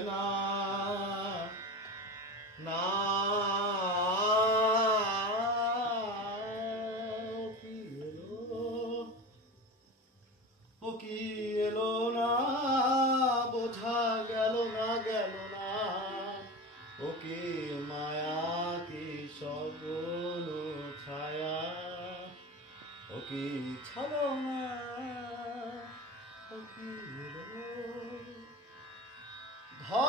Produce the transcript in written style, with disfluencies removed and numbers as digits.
না না ও কি এলো না বোঝা গেল না ও কি মায়া কি স্বপ্ন ছায়া ও কি ছলনা ও কি এলো ধরা